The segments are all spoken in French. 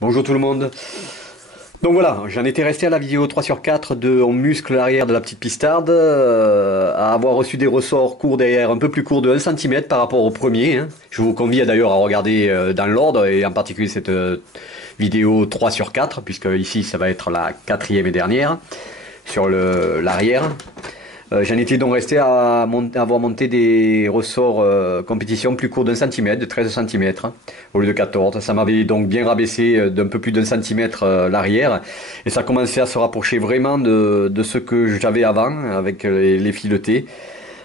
Bonjour tout le monde. Donc voilà, j'en étais resté à la vidéo 3 sur 4 de on muscle l'arrière de la petite pistarde, à avoir reçu des ressorts courts derrière, un peu plus courts de 1 cm par rapport au premier, hein. Je vous convie d'ailleurs à regarder dans l'ordre, et en particulier cette vidéo 3 sur 4, puisque ici ça va être la quatrième et dernière, sur l'arrière. J'en étais donc resté à avoir monté des ressorts compétition plus courts d'1 cm, de 13 cm, au lieu de 14. Ça m'avait donc bien rabaissé d'un peu plus d'1 cm l'arrière. Et ça commençait à se rapprocher vraiment de ce que j'avais avant, avec les filetés,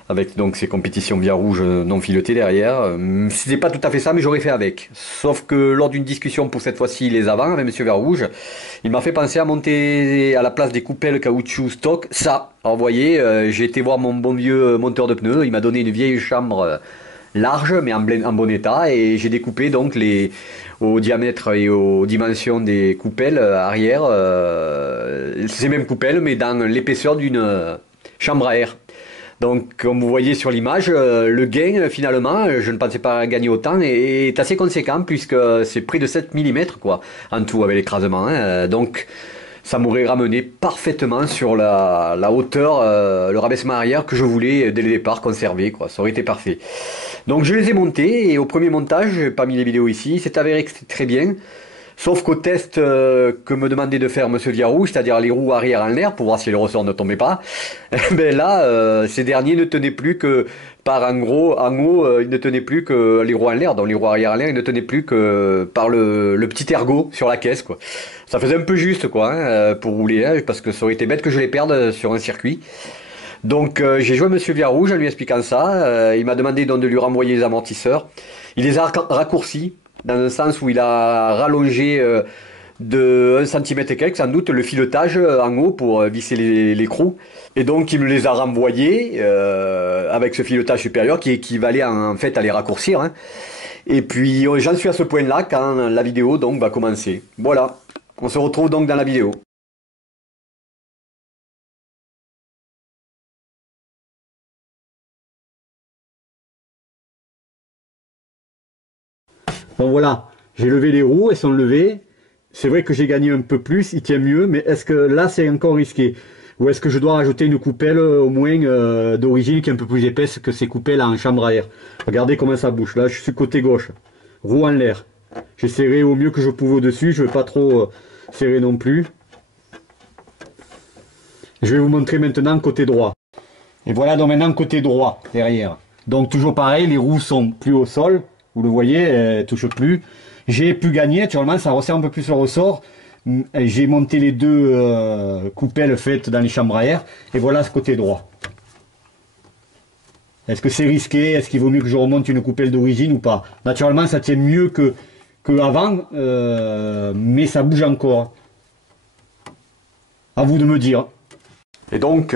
avec donc ces compétitions via rouge non filetées derrière. C'était pas tout à fait ça, mais j'aurais fait avec. Sauf que lors d'une discussion pour cette fois-ci les avant avec Monsieur Verrouge, il m'a fait penser à monter à la place des coupelles caoutchouc stock ça. Alors vous voyez, j'ai été voir mon bon vieux monteur de pneus, il m'a donné une vieille chambre large mais en bon état, et j'ai découpé donc au diamètre et aux dimensions des coupelles arrière, ces mêmes coupelles mais dans l'épaisseur d'une chambre à air. Donc, comme vous voyez sur l'image, le gain, finalement, je ne pensais pas gagner autant, est assez conséquent, puisque c'est près de 7 mm, quoi, en tout, avec l'écrasement, hein. Donc, ça m'aurait ramené parfaitement sur la hauteur, le rabaissement arrière que je voulais, dès le départ, conserver, quoi. Ça aurait été parfait. Donc, je les ai montés, et au premier montage, j'ai pas mis les vidéos ici, c'est avéré que c'était très bien. Sauf qu'au test que me demandait de faire Monsieur Viarouge, c'est-à-dire les roues arrière en l'air, pour voir si le ressort ne tombait pas, ben là, ces derniers ne tenaient plus que en haut, ils ne tenaient plus que les roues en l'air, donc les roues arrière en l'air, ils ne tenaient plus que par le petit ergot sur la caisse, quoi. Ça faisait un peu juste, quoi, hein, pour rouler, hein, parce que ça aurait été bête que je les perde sur un circuit. Donc j'ai joué à Monsieur Viarouge en lui expliquant ça. Il m'a demandé donc de lui renvoyer les amortisseurs. Il les a raccourcis, dans un sens où il a rallongé de 1 cm et quelques, sans doute, le filetage en haut pour visser l'écrou. Et donc il me les a renvoyés avec ce filetage supérieur qui équivalait en fait à les raccourcir, hein. Et puis j'en suis à ce point-là quand la vidéo donc va commencer. Voilà, on se retrouve donc dans la vidéo. Bon voilà, j'ai levé les roues, elles sont levées. C'est vrai que j'ai gagné un peu plus, il tient mieux, mais est-ce que là c'est encore risqué? Ou est-ce que je dois rajouter une coupelle au moins d'origine qui est un peu plus épaisse que ces coupelles en chambre à air? Regardez comment ça bouge. Là je suis côté gauche, roue en l'air. J'ai serré au mieux que je pouvais au-dessus, je ne veux pas trop serrer non plus. Je vais vous montrer maintenant côté droit. Et voilà donc maintenant côté droit, derrière. Donc toujours pareil, les roues sont plus au sol. Vous le voyez, elles ne touchent plus. J'ai pu gagner, actuellement ça resserre un peu plus le ressort. J'ai monté les deux coupelles faites dans les chambres à air. Et voilà ce côté droit. Est-ce que c'est risqué? Est-ce qu'il vaut mieux que je remonte une coupelle d'origine ou pas? Naturellement ça tient mieux que avant, mais ça bouge encore. À vous de me dire. Et donc,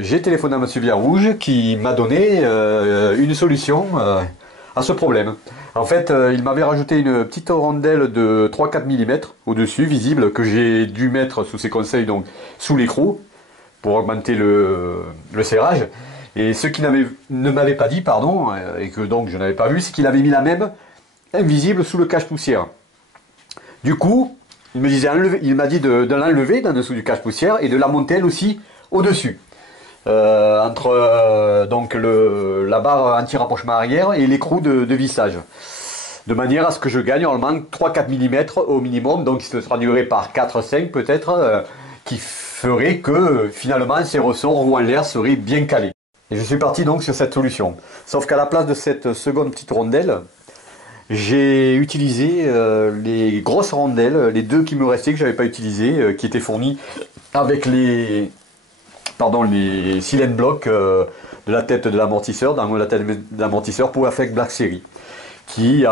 j'ai téléphoné à Monsieur Viarouge qui m'a donné une solution à ce problème. En fait, il m'avait rajouté une petite rondelle de 3-4 mm au-dessus, visible, que j'ai dû mettre sous ses conseils, donc sous l'écrou, pour augmenter le serrage. Et ce qu'il ne m'avait pas dit, pardon, et que donc je n'avais pas vu, c'est qu'il avait mis la même invisible sous le cache-poussière. Du coup, il m'a dit de l'enlever dans dessous du cache-poussière et de la monter elle aussi au-dessus. Entre donc la barre anti-rapprochement arrière et l'écrou de vissage. De manière à ce que je gagne normalement 3-4 mm au minimum, donc il se traduirait par 4-5 peut-être, qui ferait que finalement ces ressorts roue en l'air seraient bien calés. Et je suis parti donc sur cette solution. Sauf qu'à la place de cette seconde petite rondelle, j'ai utilisé les grosses rondelles, les deux qui me restaient que j'avais pas utilisées, qui étaient fournies avec les cylindres blocs de la tête de l'amortisseur, dans la tête de l'amortisseur pour Affect Black Series, qui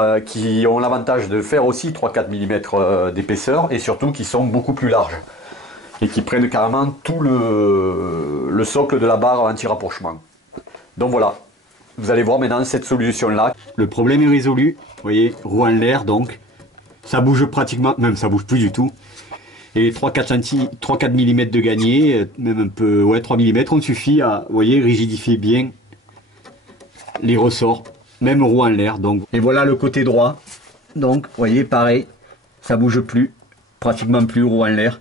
ont l'avantage de faire aussi 3-4 mm d'épaisseur et surtout qui sont beaucoup plus larges et qui prennent carrément tout le socle de la barre anti-rapprochement. Donc voilà. Vous allez voir maintenant cette solution-là. Le problème est résolu. Vous voyez, roue en l'air donc. Ça bouge pratiquement, même ça bouge plus du tout. Et 3-4 mm de gagné, même un peu, ouais, 3 mm, on suffit à, vous voyez, rigidifier bien les ressorts. Même roue en l'air donc. Et voilà le côté droit. Donc, vous voyez, pareil. ça bouge plus, pratiquement plus roue en l'air.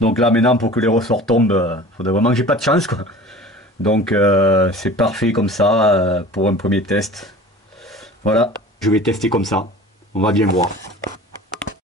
Donc là maintenant pour que les ressorts tombent, faudrait vraiment que j'ai pas de chance quoi. Donc c'est parfait comme ça pour un premier test. Voilà, je vais tester comme ça, on va bien voir.